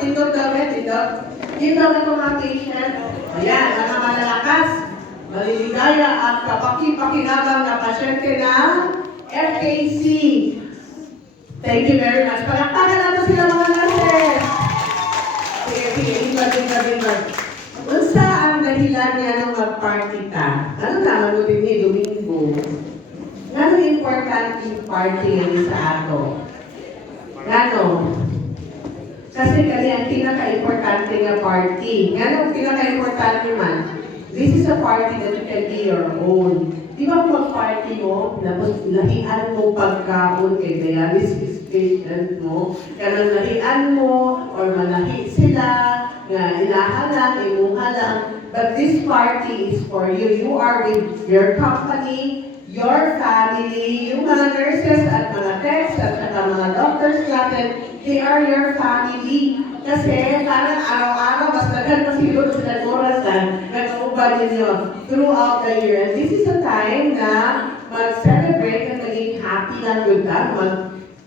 Tindog daw yan, tindog. Dito na itong mga patient. Ayan, mga malalakas, maliligaya at kapaki-pakinabang na pasyente ng FKC. Thank you very much. Palakpakan natin sila mga nurses. Sige, ingad. Unsa ang dahilan niya nung mag-party ka? Ano naman mo din ni Domingo? Ngano important yung party sa ato? Ngano? Kasi kali ang pinaka-importante nga party. Ngano ang pinaka-importante man? This is a party that you can be your own. Di ba mag-party mo, lahian mo pagkaon kay dialysis patient mo, kanang lahian mo, or malahi sila, nga ilaha lang, imuha lang. But this party is for you. You are with your company, your family, yung mga nurses at mga techs at mga doctors natin, they are your family. Kasi parang araw-araw, mas nagan pa siguro sila orasan, nag-uban ninyo throughout the year. And this is a time na mag-celebrate at maging happy lang with that,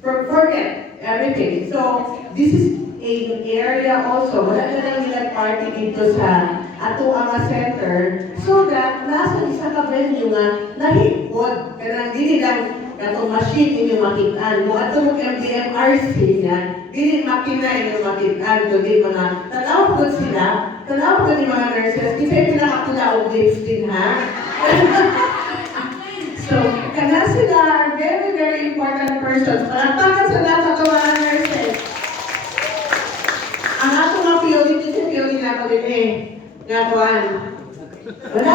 forget everything. So, this is an area also, wala na lang nilang party dito sa ato ang center, so that nasa isa ka venue nga nahipod, kanang dili lang katong machine inyo makitaan. Kung ato mo MDMRC nga, dili makina inyo makitaan, kundi mga tanaw po sila, tanaw po ni mga nurses, isa yung pinakakula o lips din ha. So, kana sila are very, very important persons. Palakpakan sa lahat ng mga nurses. Ang ato nga POD, kasi POD na ako din eh. Nga kuhan. Wala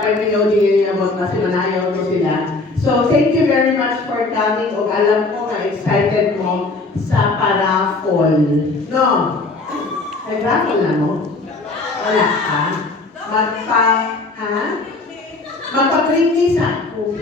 pa yung POD yun yung kasi manayaw ko sila. So, thank you very much for coming. O alam ko nga excited mo sa paraffol. No? Nag-raffle na mo? Wala ka? Ha? Magpa-practice ako.